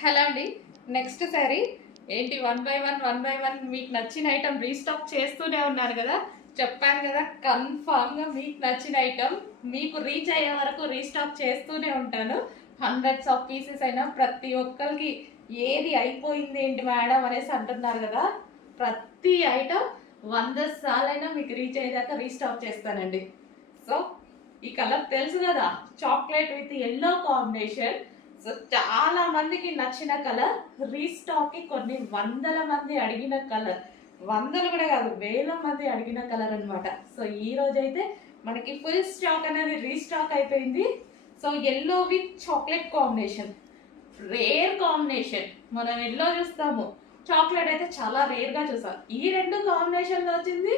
Hello అండి. Next sorry ఏంటి, one by one మీకు నచ్చిన ఐటమ్ రీస్టాక్ చేస్తూనే ఉన్నారు కదా. చెప్పాను కదా, కన్ఫామ్గా మీకు నచ్చిన ఐటమ్ మీకు రీచ్ అయ్యే వరకు రీస్టాక్ చేస్తూనే ఉంటాను. హండ్రెడ్స్ ఆఫ్ పీసెస్ అయినా ప్రతి ఒక్కరికి ఏది అయిపోయింది ఏంటి మేడం అనేసి అంటున్నారు కదా. ప్రతి ఐటమ్ 100 సార్లైనా మీకు రీచ్ అయ్యేదాకా రీస్టాక్ చేస్తానండి. సో ఈ కలర్ తెలుసు కదా, chocolate with yellow combination. So చాలా మందికి నచ్చిన కలర్, రీస్టాక్ కి కొన్ని వందల మంది అడిగిన కలర్, వందలు కూడా కాదు వేల మంది అడిగిన కలర్ అనమాట. సో ఈ రోజు అయితే మనకి ఫుల్ స్టాక్ అనేది రీస్టాక్ అయిపోయింది. So yellow with chocolate combination, rare combination. మనం ఎల్లో చూస్తాము, చాక్లెట్ అయితే చాలా రేర్ గా చూస్తాం. ఈ రెండు కాంబినేషన్ లో వచ్చింది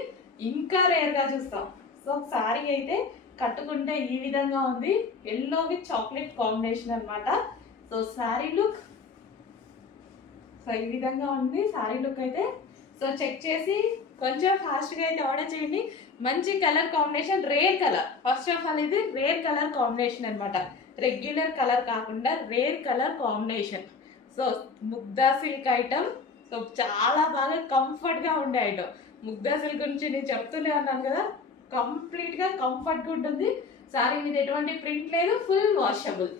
ఇంకా రేర్ గా చూస్తాం. సో సారీ అయితే కట్టుకుంటే ఈ విధంగా ఉంది, ఎల్లో విత్ చాక్లెట్ కాంబినేషన్ అనమాట. సో శారీ లుక్ సో ఈ విధంగా ఉంది శారీ లుక్ అయితే. సో చెక్ చేసి కొంచెం ఫాస్ట్గా అయితే ఆర్డర్ చేయండి. మంచి colour combination, rare colour. First of all ఇది రేర్ కలర్ కాంబినేషన్ అనమాట, రెగ్యులర్ కలర్ కాకుండా rare colour combination. So Mugdha silk item. So చాలా బాగా కంఫర్ట్గా ఉండే ఐటమ్. ముగ్దా సిల్క్ గురించి నేను చెప్తూనే ఉన్నాను కదా, కంప్లీట్గా కంఫర్ట్గా ఉంటుంది. సారీ మీద ఎటువంటి ప్రింట్ లేదు, ఫుల్ వాషబుల్.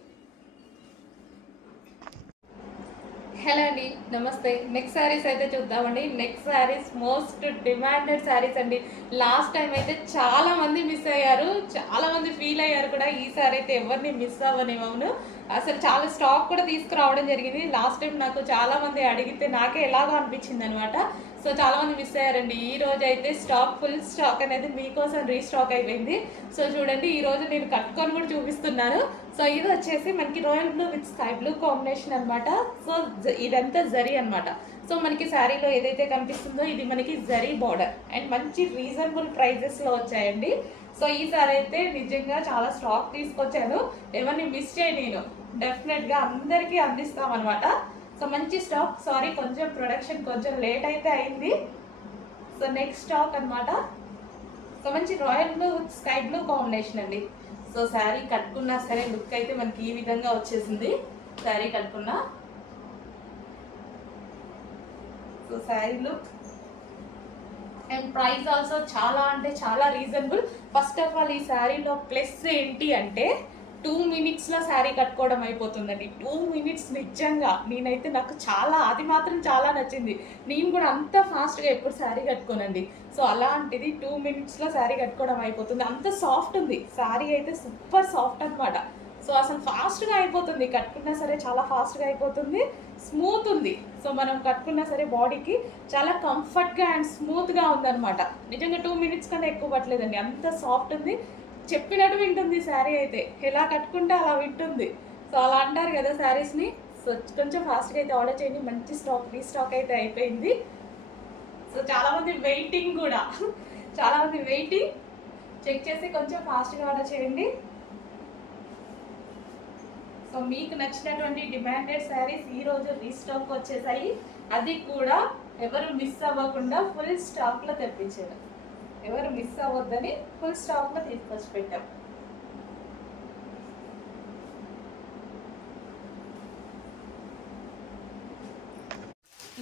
హలో అండి, నమస్తే. నెక్స్ట్ శారీస్ అయితే చూద్దామండి. Next saris most demanded saris అండి. లాస్ట్ టైం అయితే చాలా మంది మిస్ అయ్యారు, చాలా మంది ఫీల్ అయ్యారు కూడా. ఈసారి అయితే ఎవరిని మిస్ అవ్వనివ్వను. అసలు చాలా స్టాక్ కూడా తీసుకురావడం జరిగింది. లాస్ట్ టైం నాకు చాలా మంది అడిగితే నాకే ఎలాగో అనిపించింది అనమాట. సో చాలా మంది మిస్ అయ్యారండి. ఈ రోజు అయితే స్టాక్, ఫుల్ స్టాక్ అనేది మీకోసం రీస్టాక్ అయిపోయింది. సో చూడండి, ఈ రోజు నేను కట్టుకొని కూడా చూపిస్తున్నాను. సో ఇది వచ్చేసి మనకి royal blue with sky blue combination అనమాట. సో ఇదంతా జరీ అనమాట. సో మనకి శారీలో ఏదైతే కనిపిస్తుందో ఇది మనకి జరీ బార్డర్ అండ్ మంచి రీజనబుల్ ప్రైజెస్లో వచ్చాయండి. సో ఈ సారీ అయితే నిజంగా చాలా స్టాక్ తీసుకొచ్చాను, ఎవరిని మిస్ చేయ నేను డెఫినెట్గా అందరికీ అందిస్తామన్నమాట. సో మంచి స్టాక్. సారీ కొంచెం ప్రొడక్షన్ కొంచెం లేట్ అయితే అయింది. సో నెక్స్ట్ స్టాక్ అనమాట. సో మంచి royal blue with sky blue combination అండి. సో శారీ కట్టుకున్నా సరే లుక్ అయితే మనకి ఈ విధంగా వచ్చేసింది. శారీ కట్టుకున్నా so sari look and price also చాలా అంటే చాలా రీజనబుల్. ఫస్ట్ ఆఫ్ ఆల్ ఈ శారీలో ప్లస్ ఏంటి అంటే 2 మినిట్స్లో శారీ కట్టుకోవడం అయిపోతుందండి. 2 మినిట్స్ నిజంగా నేనైతే నాకు చాలా, అది మాత్రం చాలా నచ్చింది. నేను కూడా అంత ఫాస్ట్గా ఎప్పుడు శారీ కట్టుకోనండి. సో అలాంటిది 2 మినిట్స్లో శారీ కట్టుకోవడం అయిపోతుంది. అంత సాఫ్ట్ ఉంది శారీ అయితే, సూపర్ సాఫ్ట్ అనమాట. సో అసలు ఫాస్ట్గా అయిపోతుంది, కట్టుకున్నా సరే చాలా ఫాస్ట్గా అయిపోతుంది, స్మూత్ ఉంది. సో మనం కట్టుకున్నా సరే బాడీకి చాలా కంఫర్ట్గా అండ్ స్మూత్గా ఉందన్నమాట. నిజంగా 2 మినిట్స్ కన్నా ఎక్కువ పట్టలేదండి, అంత సాఫ్ట్ ఉంది. చెప్పినట్టు వింటుంది శారీ అయితే, ఎలా కట్టుకుంటే అలా వింటుంది. సో అలా అంటారు కదా శారీస్ని. సో కొంచెం ఫాస్ట్గా అయితే ఆర్డర్ చేయండి. మంచి స్టాక్, రీస్టాక్ అయితే అయిపోయింది. సో చాలామంది వెయిటింగ్ కూడా, చాలామంది వెయిటింగ్. చెక్ చేసి కొంచెం ఫాస్ట్గా ఆర్డర్ చేయండి. సో మీకు నచ్చినటువంటి డిమాండెడ్ శారీస్ ఈరోజు రీస్టాక్ వచ్చేసాయి. అది కూడా ఎవరు మిస్ అవ్వకుండా ఫుల్ స్టాక్లో తెప్పించారు. ఎవరు మిస్ అవ్వద్దని ఫుల్ స్టాక్లో తీసుకొచ్చి పెట్టాం.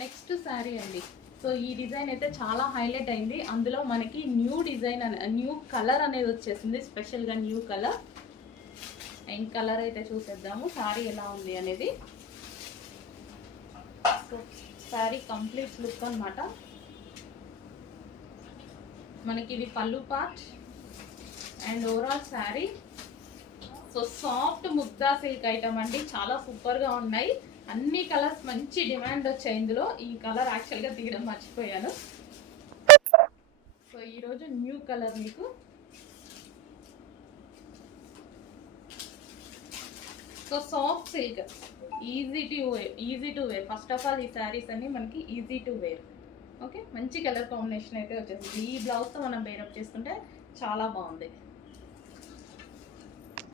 నెక్స్ట్ శారీ అండి. సో ఈ డిజైన్ అయితే చాలా హైలైట్ అయింది. అందులో మనకి న్యూ డిజైన్, న్యూ కలర్ అనేది వచ్చేసింది, స్పెషల్గా న్యూ కలర్. అండ్ కలర్ అయితే చూసేద్దాము శారీ ఎలా ఉంది అనేది. సో శారీ కంప్లీట్ లుక్ అనమాట. మనకి ఇది పళ్ళు part and overall sari. So soft Mugdha silk item అండి, చాలా సూపర్గా ఉన్నాయి. అన్ని కలర్స్ మంచి డిమాండ్ వచ్చాయి ఇందులో. ఈ కలర్ యాక్చువల్గా తీయడం మర్చిపోయాను. సో ఈరోజు న్యూ కలర్ మీకు. So soft silk, easy to wear. First of all ఈ శారీస్ అన్ని మనకి ఈజీ టు వేర్. ఓకే, మంచి కలర్ కాంబినేషన్ అయితే వచ్చేసింది. ఈ బ్లౌజ్తో మనం బేరప్ చేసుకుంటే చాలా బాగుంది.